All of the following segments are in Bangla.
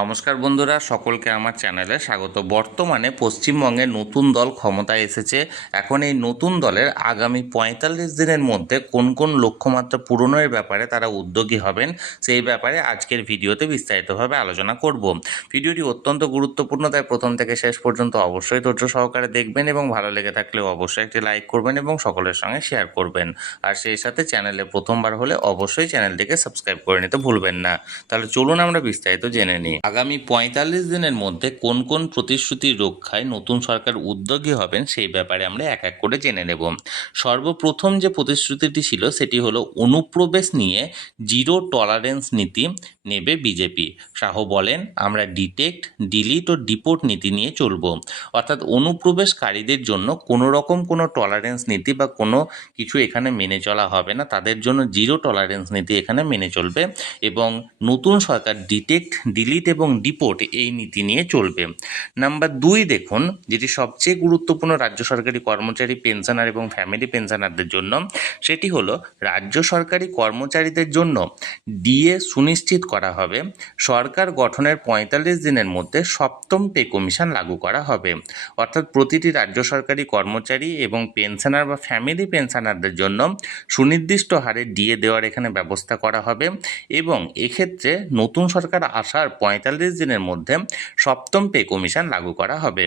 নমস্কার বন্ধুরা, সকলকে আমার চ্যানেলে স্বাগত। বর্তমানে পশ্চিমবঙ্গে নতুন দল ক্ষমতায় এসেছে। এখন এই নতুন দলের আগামী ৪৫ দিনের মধ্যে কোন কোন লক্ষ্যমাত্রা পূরণের ব্যাপারে তারা উদ্যোগী হবেন, সেই ব্যাপারে আজকের ভিডিওতে বিস্তারিতভাবে আলোচনা করব। ভিডিওটি অত্যন্ত গুরুত্বপূর্ণ, তাই প্রথম থেকে শেষ পর্যন্ত অবশ্যই ধৈর্য সহকারে দেখবেন এবং ভালো লেগে থাকলে অবশ্যই একটি লাইক করবেন এবং সকলের সঙ্গে শেয়ার করবেন। আর সেই সাথে চ্যানেলে প্রথমবার হলে অবশ্যই চ্যানেলটিকে সাবস্ক্রাইব করে নিতে ভুলবেন না। তাহলে চলুন আমরা বিস্তারিত জেনে নিই। আগামী ৪৫ দিনের মধ্যে কোন কোন প্রতিশ্রুতি রক্ষায় নতুন সরকার উদ্যোগী হবেন সেই ব্যাপারে আমরা এক এক করে জেনে নেব। সর্বপ্রথম যে প্রতিশ্রুতিটি ছিল সেটি হলো অনুপ্রবেশ নিয়ে জিরো টলারেন্স নীতি নেবে বিজেপি। শাহ বলেন, আমরা ডিটেক্ট, ডিলিট ও ডিপোর্ট নীতি নিয়ে চলব। অর্থাৎ অনুপ্রবেশকারীদের জন্য কোনো রকম কোনো টলারেন্স নীতি বা কোনো কিছু এখানে মেনে চলা হবে না, তাদের জন্য জিরো টলারেন্স নীতি এখানে মেনে চলবে এবং নতুন সরকার ডিটেক্ট, ডিলিট এবং ডিপোর্ট এই নীতি নিয়ে চলবে। নাম্বার ২ দেখুন, যেটি সবচেয়ে গুরুত্বপূর্ণ রাজ্য সরকারি কর্মচারী, পেনশনার এবং ফ্যামিলি পেনশনারদের জন্য, সেটি হলো রাজ্য সরকারি কর্মচারীদের জন্য ডিএ সুনিশ্চিত করা হবে। সরকার গঠনের ৪৫ দিনের মধ্যে সপ্তম পে কমিশন লাগু করা হবে। অর্থাৎ প্রতিটি রাজ্য সরকারি কর্মচারী এবং পেনশনার বা ফ্যামিলি পেনশনারদের জন্য সুনির্দিষ্ট হারে ডিএ দেওয়ার এখানে ব্যবস্থা করা হবে এবং এক্ষেত্রে নতুন সরকার আসার ৪৫ দিনের মধ্যে সপ্তম পে কমিশন লাগু করা হবে।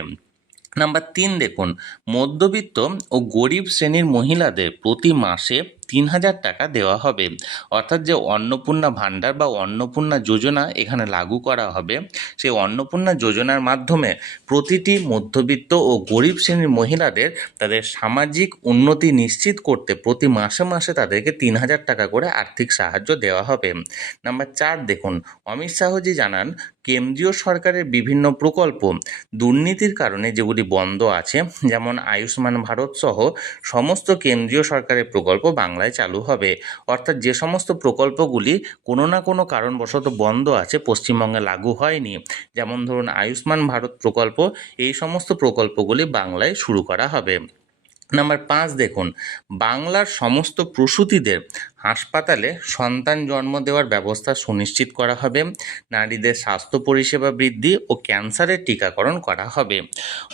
নাম্বার ৩ দেখুন, মধ্যবিত্ত ও গরিব শ্রেণীর মহিলাদের প্রতি মাসে ৩,০০০ টাকা দেওয়া হবে। অর্থাৎ যে অন্নপূর্ণা ভাণ্ডার বা অন্নপূর্ণা যোজনা এখানে লাগু করা হবে, সেই অন্নপূর্ণা যোজনার মাধ্যমে প্রতিটি মধ্যবিত্ত ও গরিব শ্রেণীর মহিলাদের তাদের সামাজিক উন্নতি নিশ্চিত করতে প্রতি মাসে মাসে তাদেরকে ৩,০০০ টাকা করে আর্থিক সাহায্য দেওয়া হবে। নাম্বার ৪ দেখুন, অমিত শাহজি জানান, কেন্দ্রীয় সরকারের বিভিন্ন প্রকল্প দুর্নীতির কারণে যেগুলি বন্ধ আছে, যেমন আয়ুষ্মান ভারত সহ সমস্ত কেন্দ্রীয় সরকারের প্রকল্প বাংলায় চালু হবে। অর্থাৎ যে সমস্ত প্রকল্পগুলি কোনো না কোনো কারণবশত বন্ধ আছে, পশ্চিমবঙ্গে লাগু হয়নি, যেমন ধরুন আয়ুষ্মান ভারত প্রকল্প, এই সমস্ত প্রকল্পগুলি বাংলায় শুরু করা হবে। নাম্বার ৫ দেখুন, বাংলার সমস্ত প্রসূতিদের হাসপাতালে সন্তান জন্ম দেওয়ার ব্যবস্থা সুনিশ্চিত করা হবে। নারীদের স্বাস্থ্য পরিষেবা বৃদ্ধি ও ক্যান্সারের টিকাকরণ করা হবে।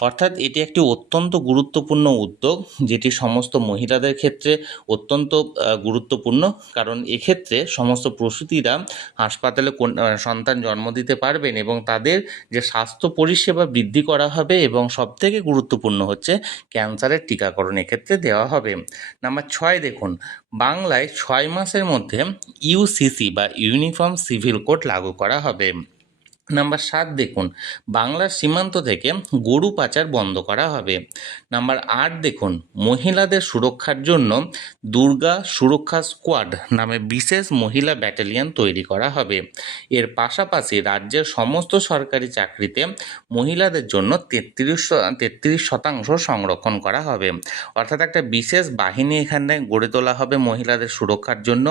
অর্থাৎ এটি একটি অত্যন্ত গুরুত্বপূর্ণ উদ্যোগ, যেটি সমস্ত মহিলাদের ক্ষেত্রে অত্যন্ত গুরুত্বপূর্ণ, কারণ এক্ষেত্রে সমস্ত প্রসূতিরা হাসপাতালে সন্তান জন্ম দিতে পারবেন এবং তাদের যে স্বাস্থ্য পরিষেবা বৃদ্ধি করা হবে এবং সবথেকে গুরুত্বপূর্ণ হচ্ছে ক্যান্সারের টিকাকরণ এক্ষেত্রে দেওয়া হবে। নাম্বার ৬ দেখুন, বাংলায় ৬ মাসের মধ্যে ইউসিসি বা ইউনিফর্ম সিভিল কোড লাগু করা হবে। নাম্বার ৭ দেখুন, বাংলার সীমান্ত থেকে গরু পাচার বন্ধ করা হবে। নাম্বার ৮ দেখুন, মহিলাদের সুরক্ষার জন্য দুর্গা সুরক্ষা স্কোয়াড নামে বিশেষ মহিলা ব্যাটালিয়ন তৈরি করা হবে। এর পাশাপাশি রাজ্যের সমস্ত সরকারি চাকরিতে মহিলাদের জন্য ৩৩% সংরক্ষণ করা হবে। অর্থাৎ একটা বিশেষ বাহিনী এখানে গড়ে তোলা হবে মহিলাদের সুরক্ষার জন্য,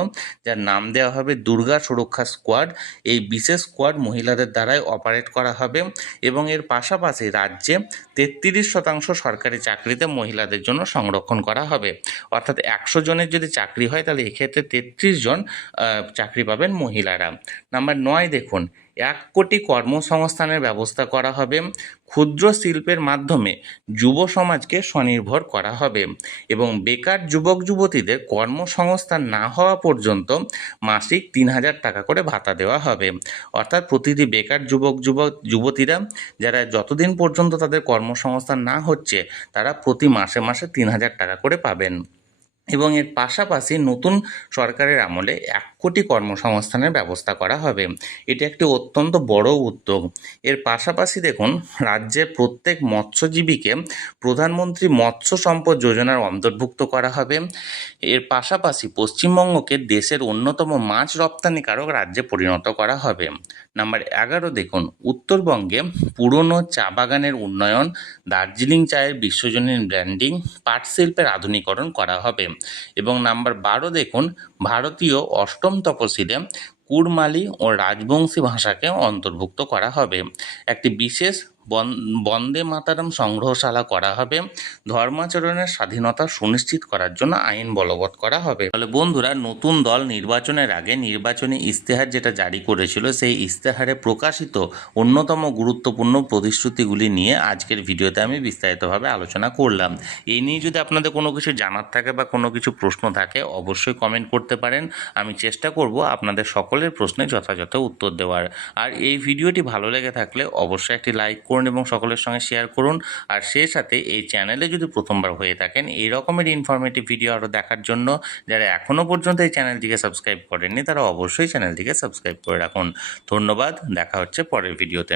যার নাম দেওয়া হবে দুর্গা সুরক্ষা স্কোয়াড। এই বিশেষ স্কোয়াড মহিলাদের দ্বারাই অপারেট করা হবে এবং এর পাশাপাশি রাজ্যে ৩৩% সরকারি চাকরিতে মহিলাদের জন্য সংরক্ষণ করা হবে। অর্থাৎ ১০০ জনের যদি চাকরি হয়, তাহলে এক্ষেত্রে ৩৩ জন চাকরি পাবেন মহিলারা। নাম্বার ৯ দেখুন, ১ কোটি কর্মসংস্থানের ব্যবস্থা করা হবে। ক্ষুদ্র শিল্পের মাধ্যমে যুব সমাজকে স্বনির্ভর করা হবে এবং বেকার যুবক যুবতীদের কর্মসংস্থান না হওয়া পর্যন্ত মাসিক ৩,০০০ টাকা করে ভাতা দেওয়া হবে। অর্থাৎ প্রতিটি বেকার যুবতীরা যারা যতদিন পর্যন্ত তাদের কর্মসংস্থান না হচ্ছে, তারা প্রতি মাসে মাসে ৩,০০০ টাকা করে পাবেন। এবং এর পাশাপাশি নতুন সরকারের আমলে ১ কোটি কর্মসংস্থানের ব্যবস্থা করা হবে। এটি একটি অত্যন্ত বড় উদ্যোগ। এর পাশাপাশি দেখুন, রাজ্যের প্রত্যেক মৎস্যজীবীকে প্রধানমন্ত্রী মৎস্য সম্পদ যোজনার অন্তর্ভুক্ত করা হবে। এর পাশাপাশি পশ্চিমবঙ্গকে দেশের অন্যতম মাছ রপ্তানিকারক রাজ্যে পরিণত করা হবে। নাম্বার ১১ দেখুন, উত্তরবঙ্গে পুরনো চা বাগানের উন্নয়ন, দার্জিলিং চায়ের বিশ্বজনীন ব্র্যান্ডিং, পাট শিল্পের আধুনিকরণ করা হবে। এবং নাম্বার ১২ দেখুন, ভারতীয় অষ্টম তপশিলে কুড়মালি ও রাজবংশী ভাষাকে অন্তর্ভুক্ত করা হবে। একটি বিশেষ বন্দে মাতারম সংগ্রহশালা করা হবে, ধর্মাচরণের স্বাধীনতা সুনিশ্চিত করার জন্য আইন বলবৎ করা হবে। তাহলে বন্ধুরা, নতুন দল নির্বাচনের আগে নির্বাচনী ইস্তেহার যেটা জারি করেছিল, সেই ইস্তেহারে প্রকাশিত অন্যতম গুরুত্বপূর্ণ প্রতিশ্রুতিগুলি নিয়ে আজকের ভিডিওতে আমি বিস্তারিতভাবে আলোচনা করলাম। এই নিয়ে যদি আপনাদের কোনো কিছু জানার থাকে বা কোনো কিছু প্রশ্ন থাকে, অবশ্যই কমেন্ট করতে পারেন। আমি চেষ্টা করব আপনাদের সকলের প্রশ্নের যথাযথ উত্তর দেওয়ার। আর এই ভিডিওটি ভালো লেগে থাকলে অবশ্যই একটি লাইক করুন এবং সকলের সঙ্গে শেয়ার করুন। আর সেই সাথে এই চ্যানেলে যদি প্রথমবার হয়ে থাকেন, এই রকমের ইনফরমেটিভ ভিডিও আরও দেখার জন্য যারা এখনও পর্যন্ত এই চ্যানেলটিকে সাবস্ক্রাইব করেননি, তারা অবশ্যই চ্যানেলটিকে সাবস্ক্রাইব করে রাখুন। ধন্যবাদ, দেখা হচ্ছে পরের ভিডিওতে।